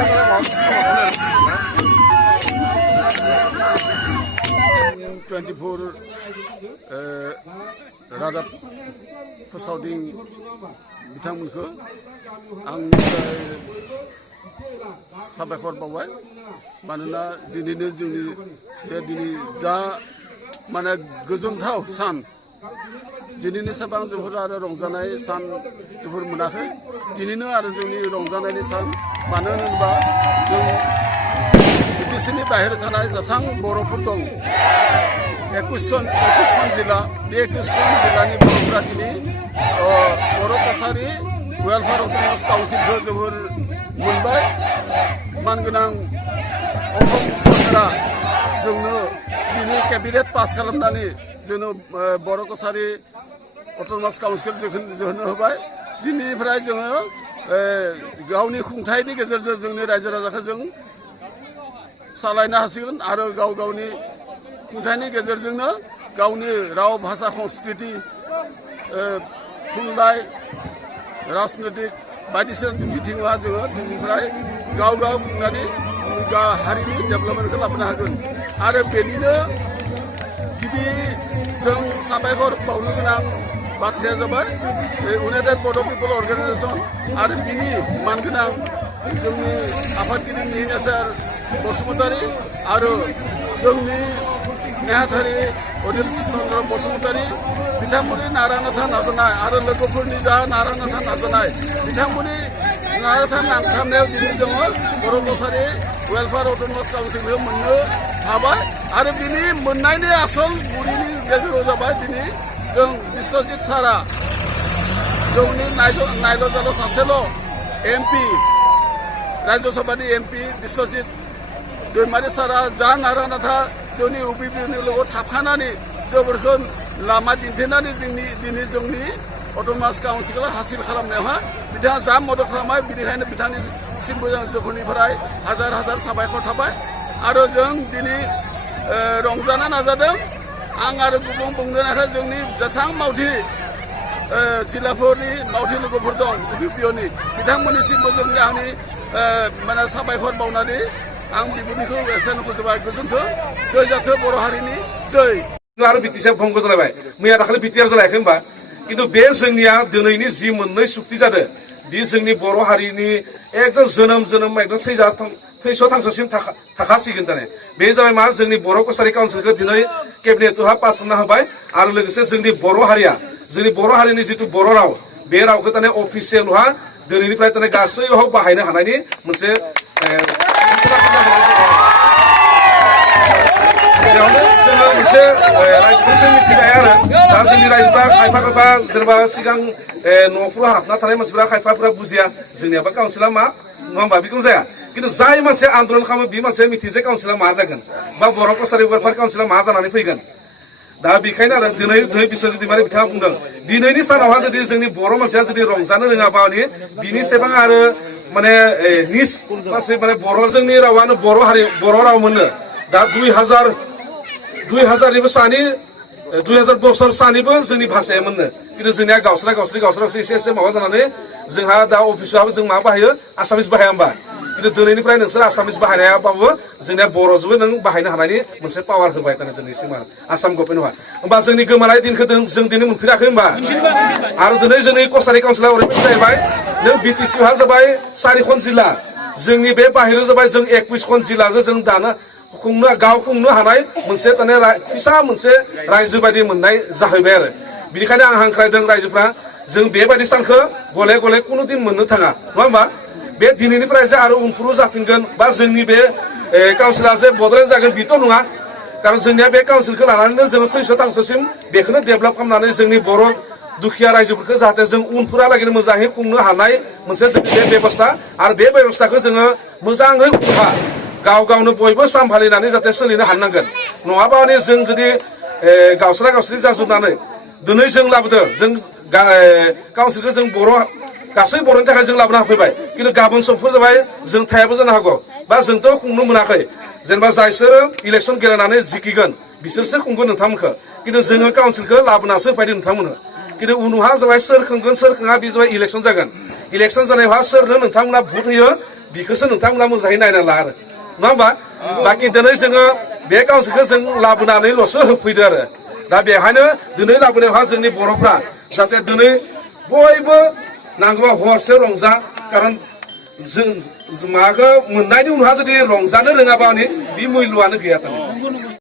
24 रादाब फोसावदिं बिथांमोनखौ आंनिफ्राय साबायखर बावबाय मानोना दिनैनो जोंनि दिनै जा माने गोजोनथाव सान दिनैनि साबां जोबोर आरो रंजानाय सान जोबोर मोनाखै दिनैनो आरो जोंनि रंजानायनि सान मानो होनोबा जों बिटिसिनि बाहेर थानाय जेसां बर'फोर दं 21 जिल्ला बे 21 जिल्लानि बर'फोरा दिनै बर' कसारि वेलफेयार अट'नमास काउन्सिलखौ जोबोर मोनबाय मानगोनां असम सरकारा जोंनो दिनै केबिनेट पास खालामनानै जोंनो बर' कसारि अट'नमास काउन्सिलखौ जोंनो होबाय दिनैनिफ्राय जोङो गावनि खुंथायनि गेजेरजों जोंनि रायजो राजाखौ जों सालायनो हासिगोन आरो गाव गावनि खुंथायनि गेजेरजोंनो गावनि राव भाषा संस्कृति थुनलाइ राजनैतिक बायदिसिना बिथिङाव जोङो दिनैनिफ्राय गाव गाव खुंनानै हारिनि डेभेलपमेन्टखौ लाबोनो हागोन आरो बेनिनो गिबि जों साबायखर बावनो गोनां बाथ्राया जाबाय इउनाइटेड बड' पिपल अर्गेनाइजेसन आरो बिनि मानगोनां जोंनि आफादगिरि मिहिनेश्वर बसुमतारी आरो जोंनि नेहाथारि अनिल चन्द्र बसुमतारी बिथांमोननि नारा नाथा नाजानाय आरो लोगोफोरनि जा नारा नाथा नाजानाय बिथांमोननि नारा नांथाबनायाव दिनै जोङो बर' कसारि वेलफेयार अट'नमास काउन्सिलखौ मोननो हाबाय आरो बिनि मोननायनि आसल गुदिनि गेजेराव जाबाय दिनै जों बिश्वजित सारा जोंनि नायल' सासेल' एमपि राज्य सभानि एमपि बिश्वजित दैमारि सारा जा नारा नाथा जोंनि इउपिपिनि लोगोआव थाफानानै जोबोरखौ लामा दिन्थिनानै दिनै जोंनि अट'नमास काउन्सिलखौ हासिल खालामनायावहा बिथाङा जा मदद खालामबाय बिनिखायनो बिथांनिसिमबो जों जोंफोरनिफ्राय हाजार हाजार साबायखर थाबाय आरो जों दिनै रंजानो नाजादों आं आरो गुबुन बुंनो नाखै जोंनि जेसां मावथि जिल्लाफोरनि मावथि लोगोफोर दं इउपिपिअनि बिथांमोननिसिमबो जोंनि आंनि माने साबायखर बावनानै आं बिबुंथिखौ एसेनो फोजोबबाय गोजोन्थों जय जाथों बर' हारिनि जय आरो बिटिसिआ भंग जालायबाय मैया दाखालि बिटिआर जालायाखै होनबा किन्तु बे जोंनिया दिनैनि जि मोननै सुक्ति जादों बे जोंनि बर' हारिनि एकदम जोनोम एकदम थैस' थांस'सिम थाखासिगोन दाने बे जाबाय मा जोंनि बर' कसारि काउन्सिलखौ दिनै केबिनेटहा पास खालामना होबाय आरो लोगोसे जोंनि बर' हारिया जोंनि बर' हारिनि जिथु बर' राव बे रावखौ दाने अफिसियेलहा दिनैनिफ्राय दाने गासैयाव बाहायनो हानायनि मोनसे जोङो मोनसे रायजोखौसो मिथिनाय आरो दा जोंनि रायजोफ्रा खायफा जेनेबा सिगां न'फ्राव हाबना थानाय मानसिफ्रा खायफाफ्रा बुजिया जोंनियाबा काउन्सिला मा नङा होमबा बेखौनो जाया किन्तु जाय मानसिया आन्दलन खालामो बे मानसिया मिथियो जे काउन्सिला मा जागोन बा बर' कसारि वेलफेयार काउन्सिला मा जानानै फैगोन दा बेखायनो आरो दिनै बिश्वजित दैमारि बिथाङा बुंदों दिनैनि सानावहा जुदि जोंनि बर' मानसिया जुदि रंजानो रोङाबा बिनि सेबां आरो माने निस मानसि माने बर' जोंनि रावानो बर' राव मोननो दा 2000 बोसोर सानिबो जोंनि भाषाया मोननो किन्तु जोंनिया गावस्रा एसे माबा जानानै जोंहा दा अफिसावबो जों मा बाहायो आसामिस बाहाया होमबा किन्तु दिनैनिफ्राय नोंसोर आसामिस बाहायनायाबाबो जोंनिया बर'जोंबो नों बाहायनो हानायनि मोनसे पावार होबाय दिनैसिम आसाम गभर्नमेन्टआ होमबा जोंनि गोमानाय दिनखौ जों दिनै मोनफिनाखै होमबा आरो दिनै जोंनि कसारि काउन्सिला ओरैबायदि जाहैबाय नों बिटिसिहा जाबाय 4 जिल्ला जोंनि बे बाहेराव जाबाय जों 21 जिल्लाजों जों दानो गाव खुंनो हानाय मोनसे ताने फिसा मोनसे रायजो बायदि मोननाय जाहैबाय आरो बिनिखायनो आं हांख्रायदों रायजोफ्रा जों बेबायदि सानखौ गले गले कुनु दिन मोननो थाङा नङा होमबा बे दिनैनिफ्राय जे आरो उनफोराव जाफिनगोन बा जोंनि बे काउन्सिला जे बड'लेण्ड जागोन बेथ' नङा कारण जोंनिया बे काउन्सिलखौ लानानैनो जोङो थैस' थांस'सिम बेखौनो डेभेलप खालामनानै जोंनि बर' दुखिया रायजोफोरखौ जाहाथे जों उनफोरालागैनो मोजाङै खुंनो हानाय मोनसे जोंनि बे बेबस्था आरो बे बेबस्थाखौ जोङो मोजाङै खुंबा गावनो बयबो सामलायनानै जाहाथे सोलिनो हानांगोन नङाबा जों जुदि गावस्रि जाजोबनानै दिनै जों लाबोदों जों काउन्सिलखौ जों गासै बर'नि थाखाय जों लाबोना होफैबाय किन्तु गाबोन समफोर जाबाय जों थायाबो जानो हागौ बा जोंथ' खुंनो मोनाखै जेनेबा जायसोरो इलेक्सन गेलेनानै जिखिगोन बिसोरसो खुंगोन नोंथांमोनखौ किन्तु जोङो काउन्सिलखौ लाबोनासो होफैदों नोंथांमोननो किन्तु उनावहा जाबाय सोर खुंगोन सोर खुङा बे जाबाय इलेक्सन जागोन इलेक्सन जानायावहा सोरनो नोंथांमोना भट होयो बिखौसो नोंथांमोना मोजाङै नायना ला आरो नङा होमबा बाखि दिनै जोङो बे काउन्सिलखौ जों लाबोनानैल'सो होफैदो आरो दा बेहायनो दिनै लाबोनायावहा जोंनि बर'फ्रा जाहाथे दिनै बयबो नांगौबा हरसे रंजा कारन जों माखौ मोननायनि उनावहा जुदि रंजानो रोङाबा बे मुल्यआनो गैया थारमाने